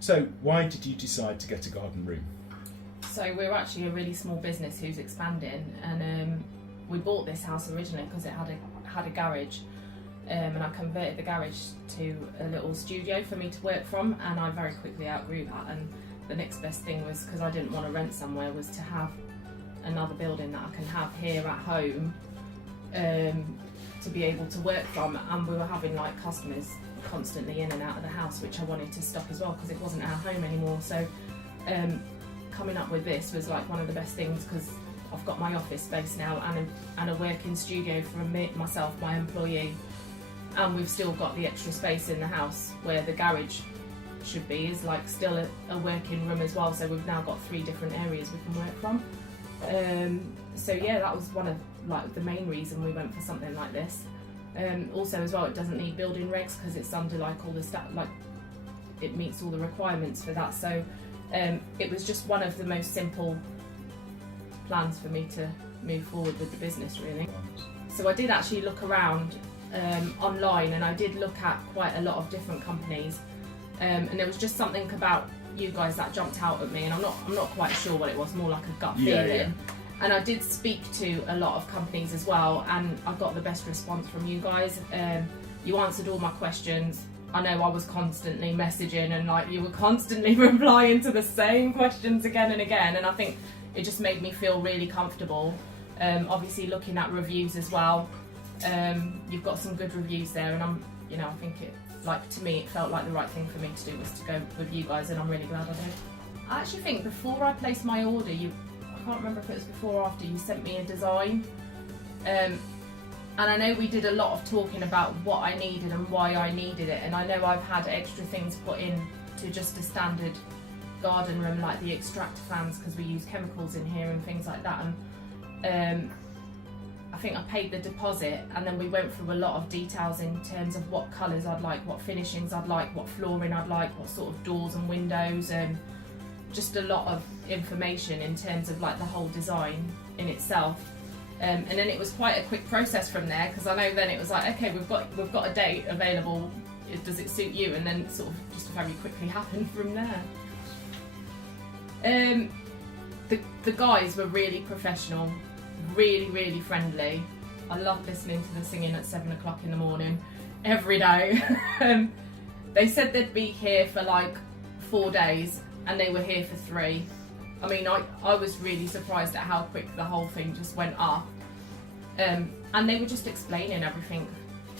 So why did you decide to get a garden room? So we're actually a really small business who's expanding, and we bought this house originally because it had a garage, and I converted the garage to a little studio for me to work from, and I very quickly outgrew that. And the next best thing was, because I didn't want to rent somewhere, was to have another building that I can have here at home to be able to work from. And we were having like customers constantly in and out of the house, which I wanted to stop as well because it wasn't our home anymore. So coming up with this was like one of the best things, because I've got my office space now and a working studio for myself, my employee, and we've still got the extra space in the house where the garage should be, is like still a working room as well. So we've now got 3 different areas we can work from. So yeah, that was one of like the main reason we went for something like this. Also as well, it doesn't need building regs because it's under like all the it meets all the requirements for that. So it was just one of the most simple plans for me to move forward with the business, really. So I did actually look around online, and I did look at quite a lot of different companies, and there was just something about you guys that jumped out at me, and I'm not quite sure what it was, more like a gut feeling. Yeah. And I did speak to a lot of companies as well, and I got the best response from you guys. You answered all my questions. I know I was constantly messaging, and like you were constantly replying to the same questions again and again, and I think it just made me feel really comfortable. Obviously looking at reviews as well, you've got some good reviews there, and I think to me it felt like the right thing for me to do was to go with you guys, and I'm really glad I did. I actually think before I placed my order, I can't remember if it was before or after, you sent me a design, and I know we did a lot of talking about what I needed and why I needed it, and I know I've had extra things put in to just a standard garden room, like the extractor fans, because we use chemicals in here and things like that. And I think I paid the deposit, and then we went through a lot of details in terms of what colours I'd like, what finishings I'd like, what flooring I'd like, what sort of doors and windows, and just a lot of information in terms of like the whole design in itself. And then it was quite a quick process from there, because I know then it was like, okay, we've got a date available, does it suit you? And then sort of just very quickly happened from there. The guys were really professional, really friendly. I love listening to the singing at 7 o'clock in the morning every day. They said they'd be here for like 4 days, and they were here for 3. I mean, I was really surprised at how quick the whole thing just went up. And they were just explaining everything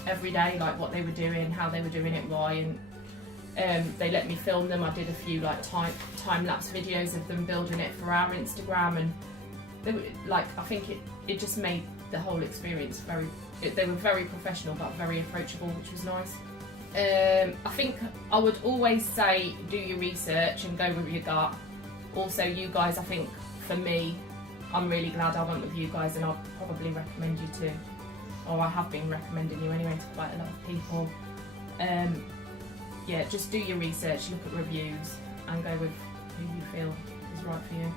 every day, like what they were doing, how they were doing it, why, and they let me film them. I did a few like time-lapse videos of them building it for our Instagram, and they were, like, I think it just made the whole experience they were very professional but very approachable, which was nice. I think I would always say do your research and go with your gut. Also, you guys, I think for me, I'm really glad I went with you guys, and I'll probably recommend you to, or I have been recommending you anyway to quite a lot of people. Yeah, just do your research, look at reviews, and go with who you feel is right for you.